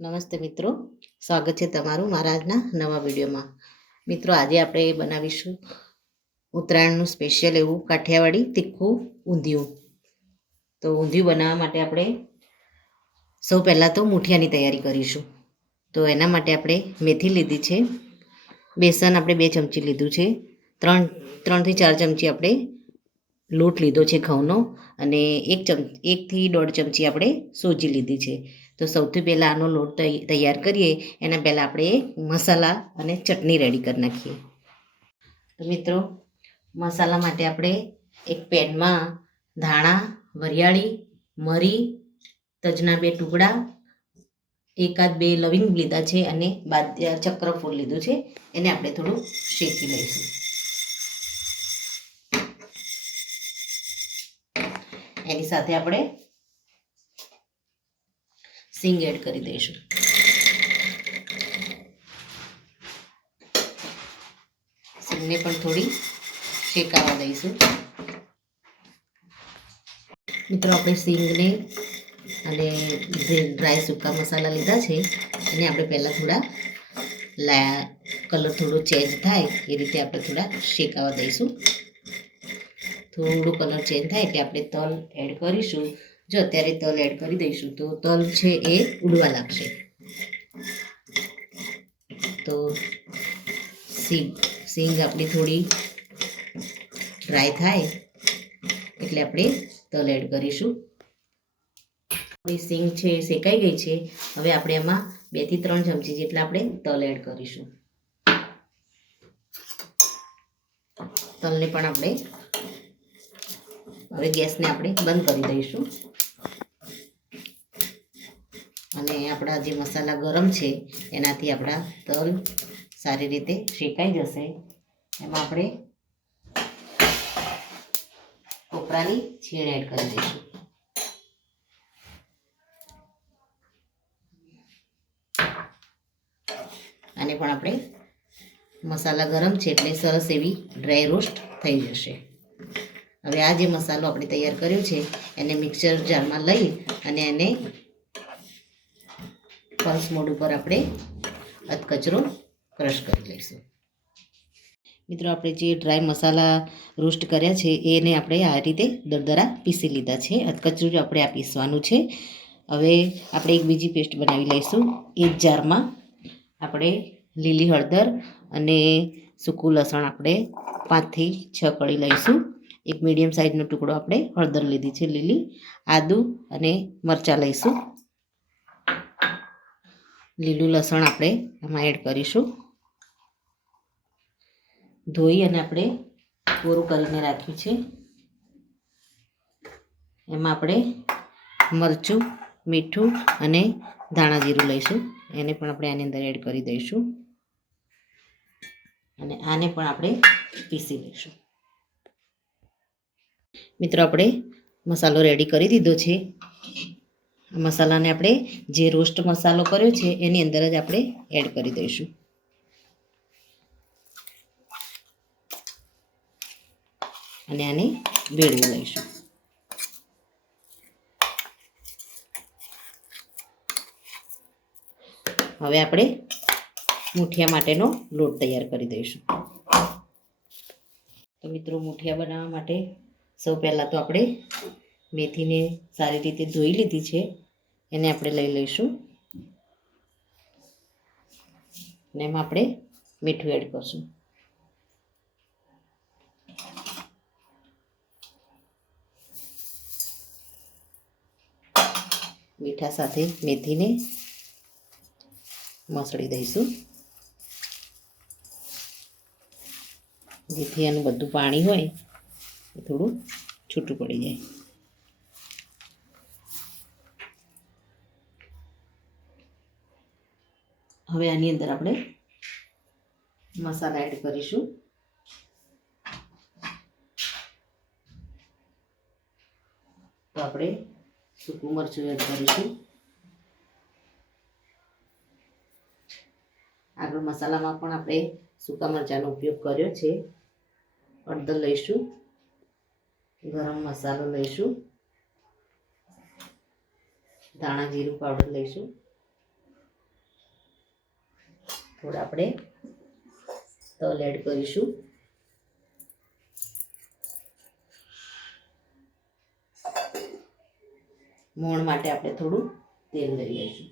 નમસ્તે મિત્રો, સ્વાગત છે તમારું મારા આજના નવા વિડીયોમાં. મિત્રો, આજે આપણે બનાવીશું ઉત્તરાયણનું સ્પેશિયલ એવું કાઠિયાવાડી તીખું ઊંધિયું. તો ઊંધિયું બનાવવા માટે આપણે સૌ પહેલાં તો મૂઠિયાની તૈયારી કરીશું. તો એના માટે આપણે મેથી લીધી છે, બેસન આપણે 2 ચમચી લીધું છે, 3 થી 4 ચમચી આપણે લોટ લીધો છે ઘઉંનો, અને 1 થી 1.5 ચમચી આપણે સોજી લીધી છે. તો સૌથી પહેલાં આનો લોટ તૈયાર કરીએ એના પહેલાં આપણે મસાલા અને ચટણી રેડી કરી નાખીએ. તો મિત્રો, મસાલા માટે આપણે એક પેનમાં ધાણા, વરિયાળી, મરી, તજના 2 ટુકડા, 1-2 લવિંગ લીધા છે અને ચક્રફૂલ લીધું છે. એને આપણે થોડું શેકી લઈશું. એની સાથે આપણે સિંગ એડ કરી દઈશું. સિંગને પણ થોડી શેકાવા દઈશું. મિત્રો, આપણે સિંગને અને જે ડ્રાય સૂકા મસાલા લીધા છે એને આપણે પહેલાં થોડા કલર થોડો ચેન્જ થાય એ રીતે આપણે થોડા શેકાવા દઈશું. થોડું કલર ચેન્જ થાય એટલે આપણે તલ એડ કરીશું. જો અત્યારે તલ એડ કરી દઈશું તો તલ છે એ ઉડવા લાગશે. તો સિંગ આપણી થોડી ડ્રાય થાય એટલે આપણે તલ એડ કરીશું. આપણી સિંગ છે શેકાઈ ગઈ છે. હવે આપણે એમાં 2 થી 3 ચમચી જેટલા આપણે તલ એડ કરીશું. તલને પણ આપણે હવે ગેસને આપણે બંધ કરી દઈશું. અને આપણા જે મસાલા ગરમ છે એનાથી આપણા તલ સારી રીતે શેકાઈ જશે. એમાં આપણે કોપરાની છીણ એડ કરી દઈશું. આને પણ આપણે મસાલા ગરમ છે એટલે સરસ એવી ડ્રાય રોસ્ટ થઈ જશે. હવે આ જે મસાલો આપણે તૈયાર કર્યો છે એને મિક્સર જારમાં લઈ અને એને પલ્સ મોડ ઉપર આપણે અધકચરો ક્રશ કરી લઈશું. મિત્રો, આપણે જે ડ્રાય મસાલા રોસ્ટ કર્યા છે એને આપણે આ રીતે દરદરા પીસી લીધા છે. અધકચરું જ આપણે આ પીસવાનું છે. હવે આપણે એક બીજી પેસ્ટ બનાવી લઈશું. એ જ જારમાં આપણે લીલી હળદર અને સૂકું લસણ આપણે 5 થી 6 કળી લઈશું. એક મીડિયમ સાઇઝનો ટુકડો આપણે હળદર લીધી છે લીલી, આદું અને મરચાં લઈશું. લીલું લસણ આપણે આમાં એડ કરીશું. ધોઈ અને આપણે કોરું કરીને રાખ્યું છે. એમાં આપણે મરચું, મીઠું અને ધાણા જીરું લઈશું. એને પણ આપણે આની અંદર એડ કરી દઈશું અને આને પણ આપણે પીસી લઈશું. મિત્રો, આપણે મસાલો રેડી કરી દીધો છે. મસાલાને આપણે જે રોસ્ટ મસાલો કર્યો છે એની અંદર જ આપણે એડ કરી દઈશું. અને આને ભેળવી લઈશું. હવે આપણે મૂઠિયા માટેનો લોટ તૈયાર કરી દઈશું. તો મિત્રો, મૂઠિયા બનાવવા માટે સૌ પહેલાં તો આપણે મેથીને સારી રીતે ધોઈ લીધી છે. એને આપણે લઈ લઈશું અને એમાં આપણે મીઠું એડ કરશું. મીઠા સાથે મેથીને મસળી દઈશું જેથી એનું બધું પાણી હોય એ થોડું છૂટું પડી જાય. હવે આની અંદર આપણે મસાલા એડ કરીશું. તો આપણે સૂકું મરચું એડ કરીશું. આગળ મસાલામાં પણ આપણે સૂકા મરચાંનો ઉપયોગ કર્યો છે. હળદર લઈશું, ગરમ મસાલો લઈશું, ધાણા જીરું પાવડર લઈશું, થોડા આપણે તલ એડ કરીશું. મોણ માટે આપણે થોડું તેલ લઈ લઈશું.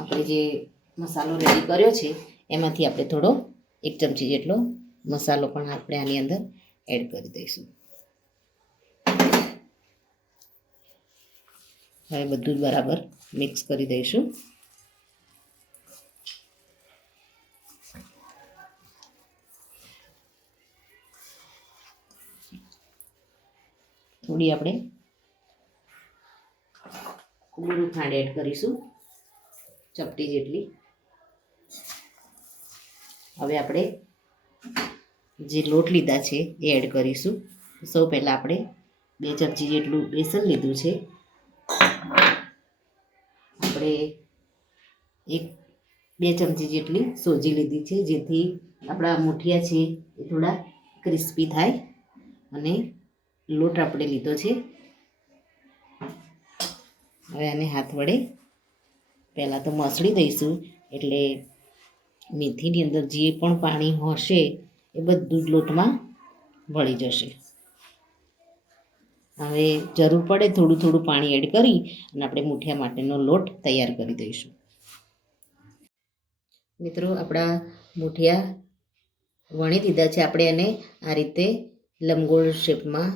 આપણે જે મસાલો રેડી કર્યો છે એમાંથી આપણે થોડો 1 ચમચી જેટલો મસાલો પણ આપણે આની અંદર એડ કરી દઈશું. હવે બધું જ બરાબર મિક્સ કરી દઈશું. થોડી આપણે કુમળું ખાંડ એડ કરીશું, ચપટી જેટલી. હવે આપણે જે લોટ લીધા છે એ એડ કરીશું. સૌ પહેલાં આપણે 2 ચમચી જેટલું બેસન લીધું છે. આપણે 2 ચમચી જેટલી સોજી લીધી છે, જેથી આપણા મુઠિયા છે એ થોડા ક્રિસ્પી થાય. અને લોટ આપણે લીધો છે. હવે આને હાથ વડે પહેલાં તો મસળી દઈશું, એટલે મેથીની અંદર જે પણ પાણી હશે એ બધું જ લોટમાં ભળી જશે. હવે જરૂર પડે થોડું થોડું પાણી એડ કરી અને આપણે મુઠિયા માટેનો લોટ તૈયાર કરી દઈશું. મિત્રો, આપણા મુઠિયા વણી દીધા છે. આપણે એને આ રીતે લંબગોળ શેપમાં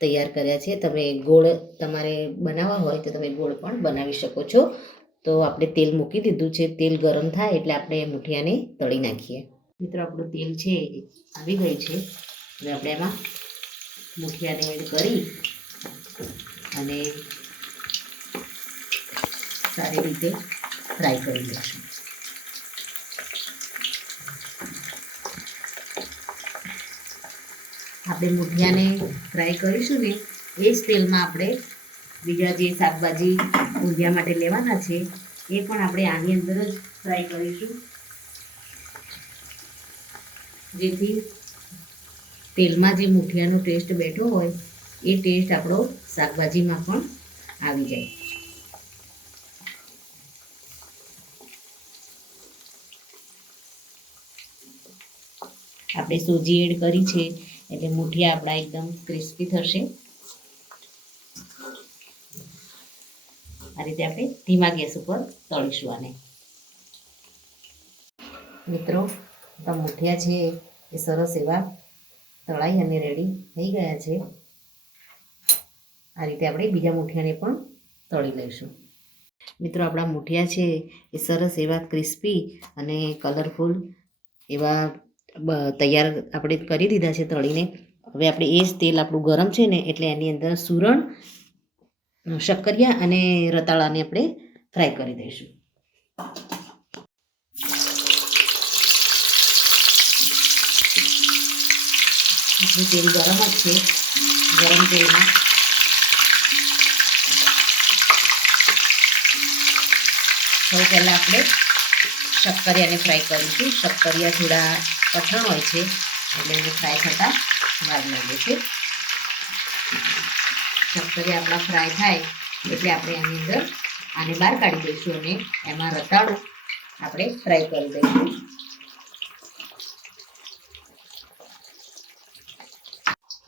તૈયાર કર્યા છે. તમે ગોળ તમારે બનાવવા હોય તો તમે ગોળ પણ બનાવી શકો છો. તો આપણે તેલ મૂકી દીધું છે. તેલ ગરમ થાય એટલે આપણે મુઠિયાને તળી નાખીએ. મિત્રો, આપણું તેલ છે આવી ગયું છે. હવે આપણે એમાં મુઠિયાને એડ કરી અને સારી રીતે ફ્રાય કરી લઈશું. આપણે મુઠિયાને ફ્રાય કરીશું ને એ જ તેલમાં આપણે બીજા જે શાકભાજી ઊંધિયા માટે લેવાના છે એ પણ આપણે આની અંદર જ ફ્રાય કરીશું, જેથી તેલમાં જે મુઠિયાનો ટેસ્ટ બેઠો હોય એ ટેસ્ટ આપણો શાકભાજીમાં પણ આવી જાય. આપણે સૂજી એડ કરી છે એટલે મુઠિયા આપણા એકદમ ક્રિસ્પી થશે. આ રીતે આપણે ધીમા ગેસ ઉપર તળીશું આને. મિત્રો, તો મુઠિયા છે એ સરસ એવા તળાઈ અને રેડી થઈ ગયા છે. આ રીતે આપણે બીજા મુઠિયાને પણ તળી લઈશું. મિત્રો, આપણા મુઠિયા છે એ સરસ એવા ક્રિસ્પી અને કલરફુલ એવા તૈયાર આપણે કરી દીધા છે તળીને. હવે આપણે એ જ તેલ આપણું ગરમ છે ને એટલે એની અંદર સુરણ, શક્કરિયા અને રતાળાને આપણે ફ્રાય કરી દઈશું. આપણું તેલ ગરમ જ છે. ગરમ તેલમાં સૌ પહેલાં આપણે શક્કરિયાને ફ્રાય કરીશું. શક્કરિયા થોડા કઠણ હોય છે એટલે એને ફ્રાય થતાં વાર લાગે છે. શક્કરિયા આપણા ફ્રાય થાય એટલે આપણે આની અંદર આને બહાર કાઢી દઈશું અને એમાં રતાળું આપણે ફ્રાય કરી દઈશું.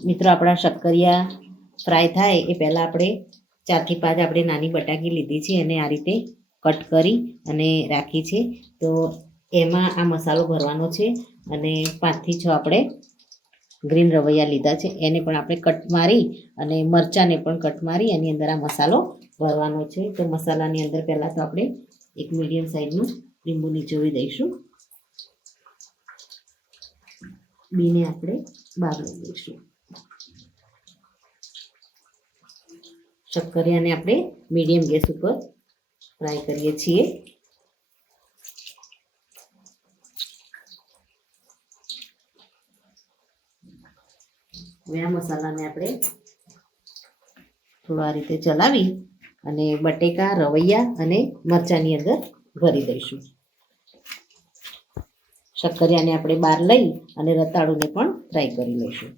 મિત્રો, આપણા શક્કરિયા ફ્રાય થાય એ પહેલાં આપણે 4 થી 5 આપણે નાની બટાકી લીધી છે અને આ રીતે કટ કરી અને રાખી છે. તો એમાં આ મસાલો ભરવાનો છે અને 5 થી 6 આપણે ગ્રીન રવૈયા લીધા છે, એને પણ આપણે કટ મારી અને મરચાંને પણ કટ મારી એની અંદર આ મસાલો ભરવાનો છે. તો મસાલાની અંદર પહેલાં તો આપણે એક મીડિયમ સાઇઝનું લીંબુ નીચોવી દઈશું. બીને આપણે બહાર લઈ દઈશું. શક્કરિયાને આપણે મીડિયમ ગેસ ઉપર ફ્રાય કરીએ છીએ. હવે આ મસાલાને આપણે થોડો આ રીતે ચલાવી અને બટેકા, રવૈયા અને મરચાંની અંદર ભરી દઈશું. શક્કરિયાને આપણે બહાર લઈ અને રતાળુને પણ ફ્રાય કરી લઈશું.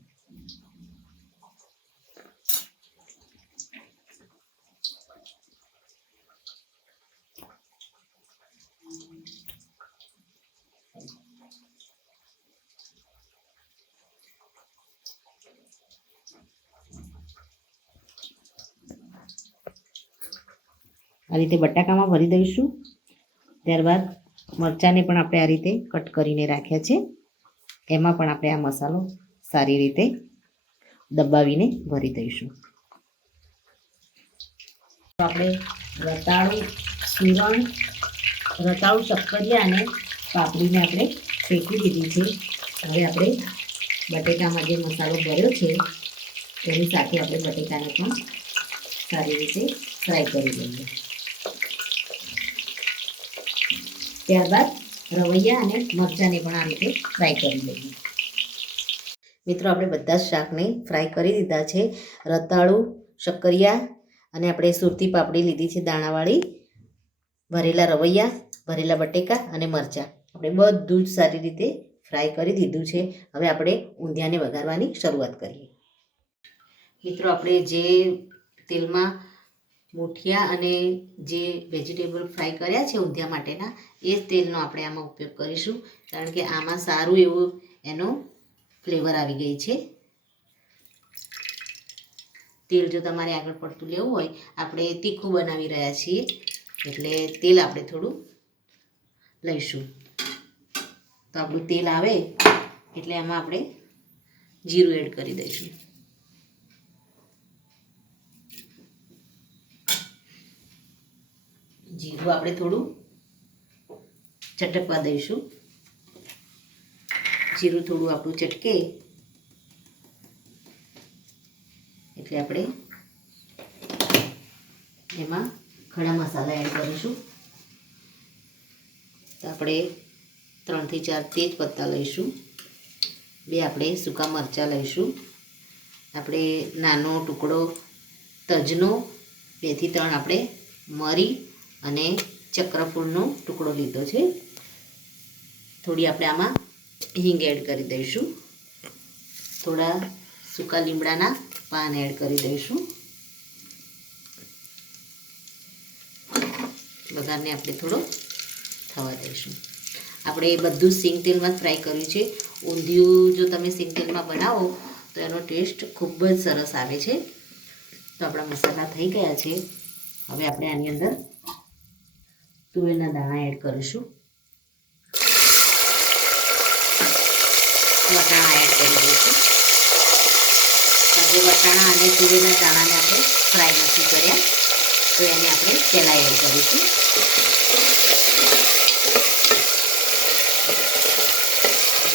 આ રીતે બટાકામાં ભરી દઈશું. ત્યારબાદ મરચાંને પણ આપણે આ રીતે કટ કરીને રાખ્યા છે, એમાં પણ આપણે આ મસાલો સારી રીતે દબાવીને ભરી દઈશું. આપણે રતાળું સુરણ, રતાળું શક્કરિયા અને પાપડીને આપણે શેકી દીધી છે. હવે આપણે બટેકામાં જે મસાલો ભર્યો છે તેની સાથે આપણે બટેકાને પણ સારી રીતે ફ્રાય કરી લઈએ. ત્યારબાદ રવૈયા અને મરચાંને પણ આ રીતે ફ્રાય કરી લઈએ. મિત્રો, આપણે બધા જ શાકને ફ્રાય કરી દીધા છે. રતાળું, શક્કરિયા અને આપણે સુરતી પાપડી લીધી છે દાણાવાળી, ભરેલા રવૈયા, ભરેલા બટેકા અને મરચાં આપણે બધું જ સારી રીતે ફ્રાય કરી દીધું છે. હવે આપણે ઊંધિયાને વઘારવાની શરૂઆત કરીએ. મિત્રો, આપણે જે તેલમાં મૂઠિયા અને જે વેજીટેબલ ફ્રાય કર્યા છે ઊંધિયા માટેના, એ જ તેલનો આપણે આમાં ઉપયોગ કરીશું, કારણ કે આમાં સારું એવું એનો ફ્લેવર આવી ગઈ છે. તેલ જો તમારે આગળ પડતું લેવું હોય, આપણે તીખું બનાવી રહ્યા છીએ એટલે તેલ આપણે થોડું લઈશું. તો આપણું તેલ આવે એટલે એમાં આપણે જીરું એડ કરી દઈશું. જીરું આપણે થોડું ચટકવા દઈશું. જીરું થોડું આપણું ચટકે એટલે આપણે એમાં ખડા મસાલા એડ કરીશું. તો આપણે 3 થી 4 તેજ પત્તા લઈશું. 2 આપણે સૂકા મરચાં લઈશું. આપણે નાનો ટુકડો તજનો, 2 થી 3 આપણે મરી અને ચક્રફૂલનો ટુકડો લીધો છે. થોડી આપણે આમાં હિંગ એડ કરી દઈશું. થોડા સૂકા લીમડાના પાન એડ કરી દઈશું. વઘારને આપણે થોડો થવા દઈશું. આપણે બધું સિંગ તેલમાં જ ફ્રાય કર્યું છે. ઊંધિયું જો તમે સિંગ તેલમાં બનાવો તો એનો ટેસ્ટ ખૂબ જ સરસ આવે છે. તો આપણા મસાલા થઈ ગયા છે. હવે આપણે આની અંદર તુવેરના દાણા એડ કરીશું. વટાણા એડ કરી દઈશું. જે વટાણા અને તુવેરના દાણાને આપણે ફ્રાય નથી કર્યા, તો એને આપણે પહેલાં એડ કરીશું.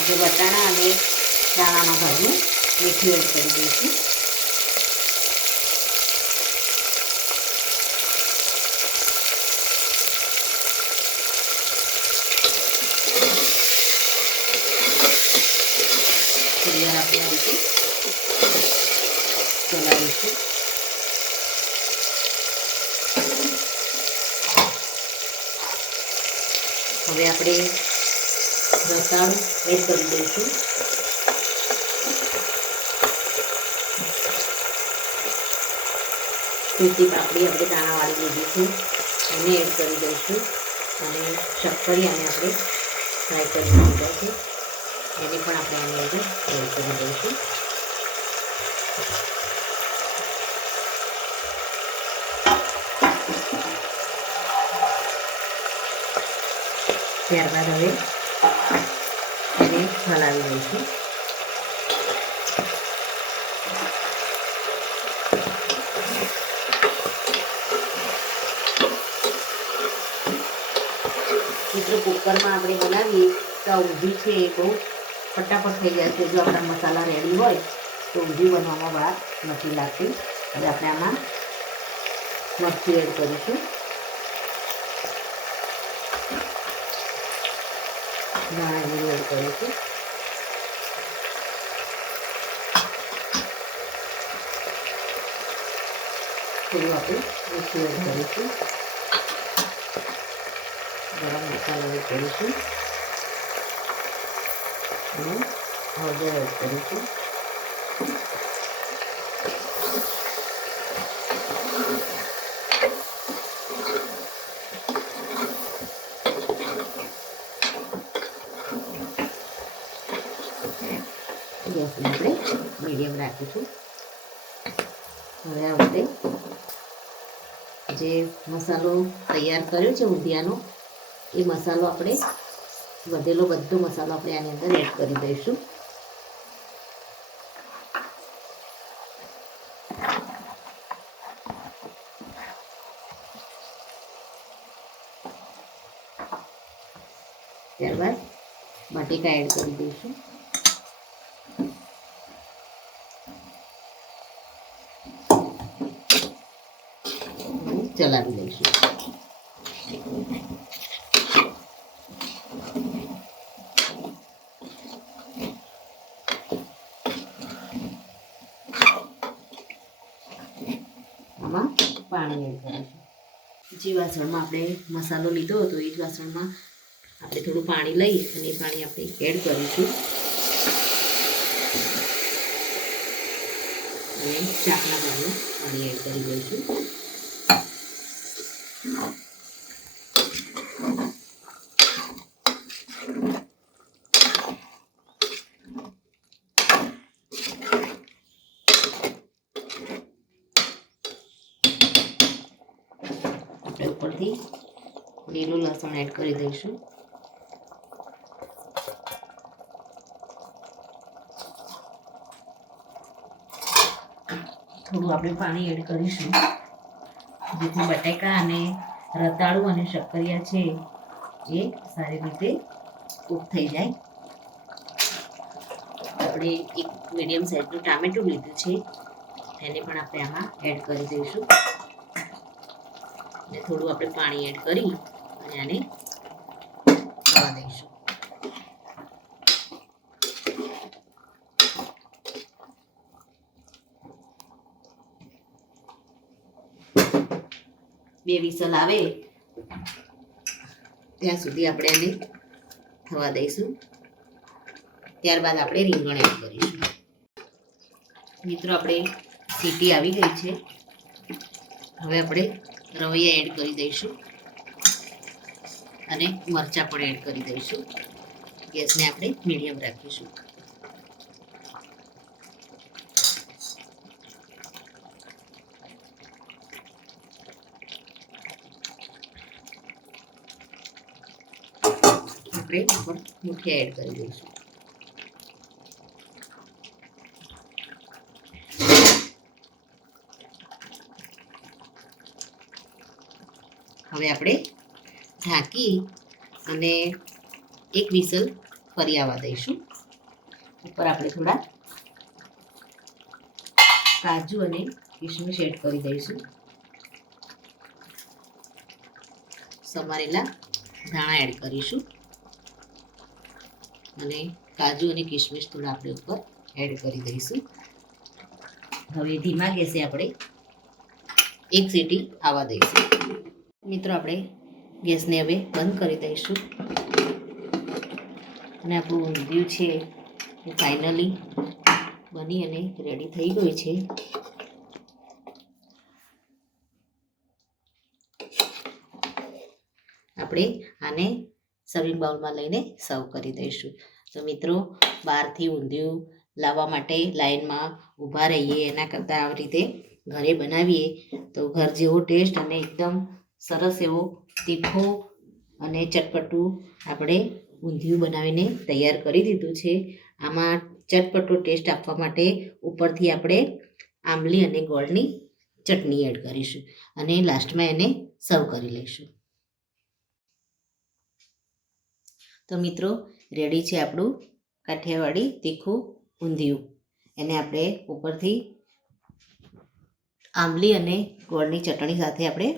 જે વટાણા અને દાણામાં ભાગનું મીઠું એડ કરી દઈશું. થોડી વાર આપણે આ રીતે ચલાવીશું. હવે આપણે રતાળું એડ કરી દઈશું. સુરતી પાપડી આપણે દાણાવાળી લીધી છે એને એડ કરી દઈશું. અને શક્કરિયાને આપણે ફ્રાય કરી દીધા છે એને પણ આપણે આની અંદર એડ કરી દઈશું. ત્યારબાદ હવે એને હલાવી દઈશું. મિત્રો, કુકરમાં આપણે બનાવીએ તો આ ઊંધિયું છે એ બહુ ફટાફટ થઈ જાય છે. જો આપણા મસાલા રેડી હોય તો ઊંધિયું બનવામાં વાર નથી લાગતી. હવે આપણે આમાં મરચું એડ કરીશું. ધાણા જીરું એડ કરીશું. થોડું આપણે મીઠું એડ કરીશું. ગરમ મસાલો એડ કરીશું અને હળદર એડ કરીશું. ગેસને આપણે મીડિયમ રાખીશું. હવે આ વખતે જે મસાલો તૈયાર કર્યો છે ઊંધિયાનો, એ મસાલો આપણે વધેલો બધો મસાલો આપણે આની અંદર એડ કરી દઈશું. ત્યારબાદ બટેકા એડ કરી દઈશું. ચલાવી લઈશું. આમાં પાણી એડ કરીશું. જે વાસણમાં આપણે મસાલો લીધો હતો એ જ વાસણમાં આપણે થોડું પાણી લઈ અને એ પાણી આપણે એડ કરીશું અને ચાકના ભાગનું પાણી એડ કરી દઈશું. આપણે ઉપરથી લીલું લસણ એડ કરી દઈશું. થોડું આપણે પાણી એડ કરીશું જેથી બટાકા અને રતાળુ અને શક્કરિયા છે એ સારી રીતે કૂક થઈ જાય. આપણે એક મીડિયમ સાઈઝનું ટામેટું લીધું છે, એને પણ આપણે આમાં એડ કરી દઈશું અને થોડું આપણે પાણી એડ કરી અને આને થવા દઈશું. બે વિસલ આવે ત્યાં સુધી આપણે આને થવા દઈશું. ત્યારબાદ આપણે રીંગણ એડ કરીશું. મિત્રો આપણે સીટી આવી ગઈ છે. હવે આપણે રવૈયા એડ કરી દઈશું અને મરચાં પણ એડ કરી દઈશું. ગેસને આપણે મીડિયમ રાખીશું. આપણે મુઠિયા એડ કરી દઈશું. હવે આપણે ઢાંકી અને એક વિસલ ફરી આવવા દઈશું. ઉપર આપણે થોડા કાજુ અને કિશમિશ એડ કરી દઈશું. સમારેલા ધાણા એડ કરીશું અને કાજુ અને કિશમિશ થોડા આપણે ઉપર એડ કરી દઈશું. હવે ધીમા ગેસે આપણે એક સીટી આવવા દઈશું. મિત્રો આપણે ગેસને હવે બંધ કરી દઈશું અને આપણું ઊંધિયું છે એ ફાઇનલી બની અને રેડી થઈ ગયું છે. આપણે આને સર્વિંગ બાઉલમાં લઈને સર્વ કરી દઈશું. તો મિત્રો, બહારથી ઊંધિયું લાવવા માટે લાઈનમાં ઊભા રહીએ એના કરતાં આવી રીતે ઘરે બનાવીએ તો ઘર જેવો ટેસ્ટ અને એકદમ સરસ એવો તીખો અને ચટપટું આપણે ઊંધિયું બનાવીને તૈયાર કરી દીધું છે. આમાં ચટપટો ટેસ્ટ આપવા માટે ઉપરથી આપણે આંબલી અને ગોળની ચટણી એડ કરીશું અને લાસ્ટમાં એને સર્વ કરી લઈશું. તો મિત્રો, રેડી છે આપણું કાઠિયાવાડી તીખું ઊંધિયું. એને આપણે ઉપરથી આંબલી અને ગોળની ચટણી સાથે આપણે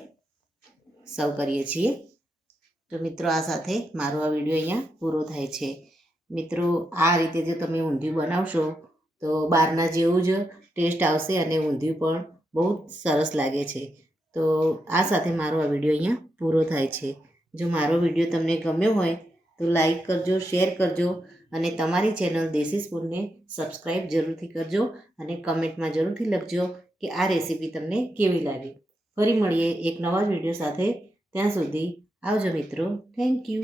સર્વ કરીએ છીએ. તો મિત્રો, આ સાથે મારો આ વિડીયો અહીંયા પૂરો થાય છે. મિત્રો, આ રીતે જો તમે ઊંધિયું બનાવશો તો બહારના જેવું જ ટેસ્ટ આવશે અને ઊંધિયું પણ બહુ સરસ લાગે છે. તો આ સાથે મારો આ વિડીયો અહીંયા પૂરો થાય છે. જો મારો વિડીયો તમને ગમ્યો હોય તો લાઈક કરજો, શેર કરજો અને તમારી ચેનલ દેશી સ્પૂનને સબસ્ક્રાઈબ જરૂરથી કરજો અને કમેન્ટમાં જરૂરથી લખજો કે આ રેસીપી તમને કેવી લાગી. ફરી મળીએ એક નવા વિડીયો સાથે. ત્યાં સુધી આવજો મિત્રો. Thank you.